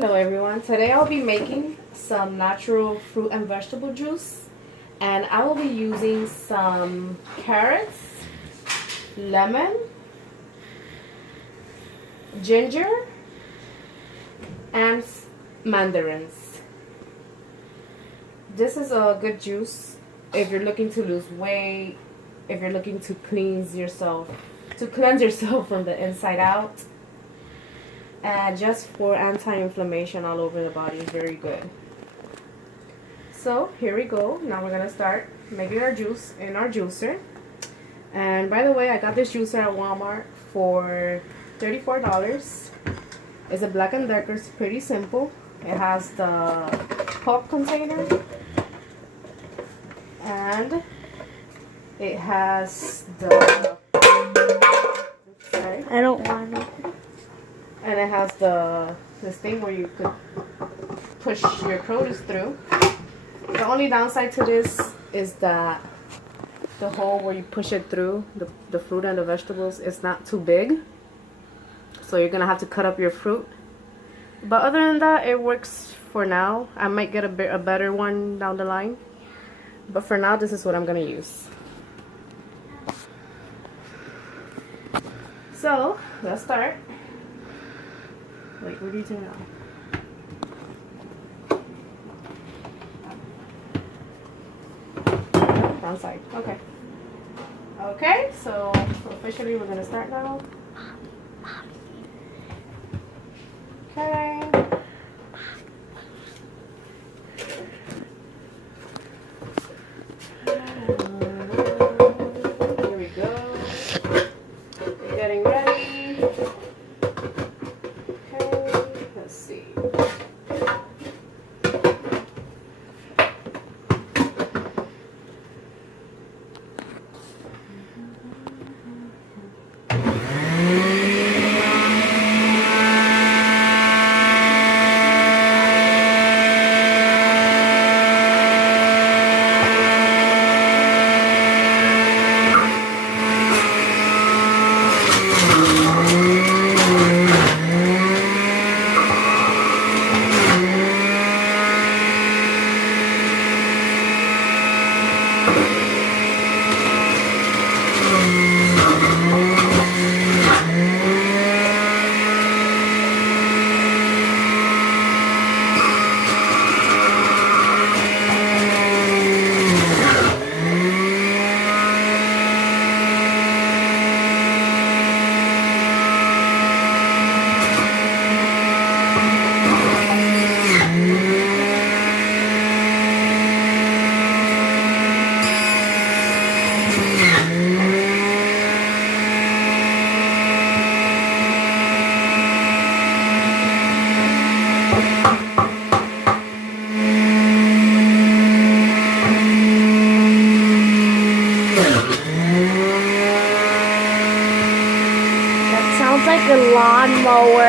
Hello everyone, today I'll be making some natural fruit and vegetable juice, and I will be using some carrots, lemon, ginger, and mandarins. This is a good juice if you're looking to lose weight, if you're looking to cleanse yourself from the inside out. And just for anti-inflammation all over the body, very good. So here we go. Now we're gonna start making our juice in our juicer. And by the way, I got this juicer at Walmart for $34. It's a Black & Decker. It's pretty simple. It has the pulp container and it has the I don't want it. And it has this thing where you could push your produce through. The only downside to this is that the hole where you push it through, the fruit and the vegetables, is not too big. So you're going to have to cut up your fruit. But other than that, it works for now. I might get a better one down the line. But for now, this is what I'm going to use. So, let's start. Wait, what do you turn on? Wrong side. Okay. Okay, so officially we're gonna start now. Okay. Here we go. Getting ready. Let's see. Sounds like a lawnmower.